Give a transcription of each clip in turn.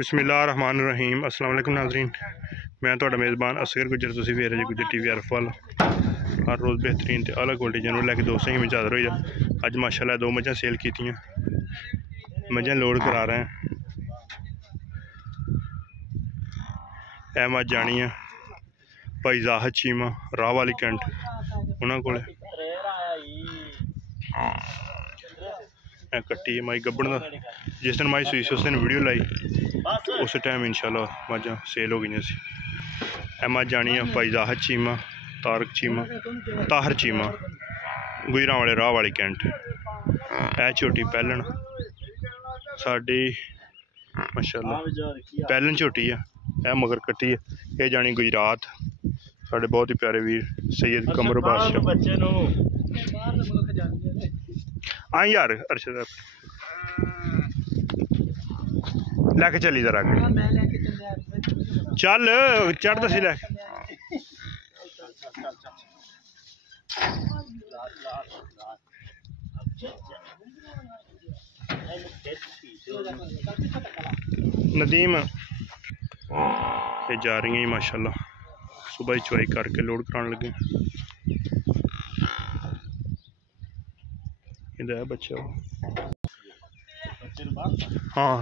बिस्मिल्लाहिर्रहमानिर्रहीम। अस्सलाम वालेकुम नाज़रीन, मैं तुहाडा मेज़बान असगर गुजर। तुसीं वेख रहे जी गुजर टीवी अरफ वाल। हर रोज़ बेहतरीन ते आला क्वालिटी जानवर लैके दोस्तों ही हाज़र होई जा। अज माशाल्लाह 2 मझां सेल कीतियां, मझां लोड करा रहे हैं। मझ जानी है भाई जाहिद चीमा राह वाली कैंट उन्होंने को कट्टी है माई गब्बन का। जिस दिन माई सुई सी उस दिन वीडियो लाई, उस टाइम इंशाल्लाह मझां सेल हो गई सी। मझ जानी है भाई जाहिद चीमा तारक चीमा ताहर चीमा गुजरां वाले राह वाली कैंट। झोटी पैलन साड़ी माशाल्लाह पैलन झोटी है। मगर कट्टी है। यह जानी गुजरात साढ़े बहुत ही प्यारे वीर सैयद कमर बादशाह। हाँ यार अरशद लैके चली जरा चल चढ़ दसी लैके नदीम ये जा रही हैं माशाल्लाह। सुबह ही चुवाई करके लोड कराने लगे। इधर है बच्चा। हाँ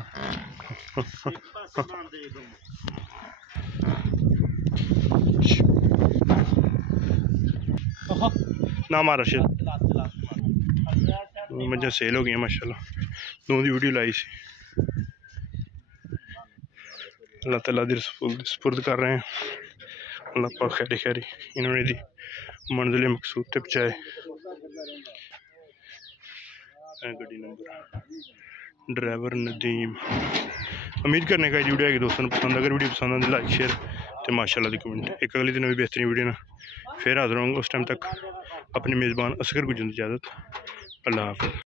ना मार रशिद मझे सेल हो गई माशाल्लाह। दो दी वीडियो लाई सी। अल्लाह ताला दी सुपुर्द कर रहे हैं। अल्लाह पाक खैरी खैरी इन्होंने दी मंजिल मकसूद तक पहुँचाए। गड्डी नंबर ड्राइवर नदीम। उम्मीद करने का वीडियो है कि दोस्तों पसंद। अगर वीडियो पसंद आती लाइक शेयर तो माशाल्लाह दी कमेंट। एक अगली दिन भी बेहतरीन वीडियो ना फिर हाजिर होंगे। उस टाइम तक अपने मेज़बान असगर गुजर इजाज़त। अल्लाह हाफ़िज़।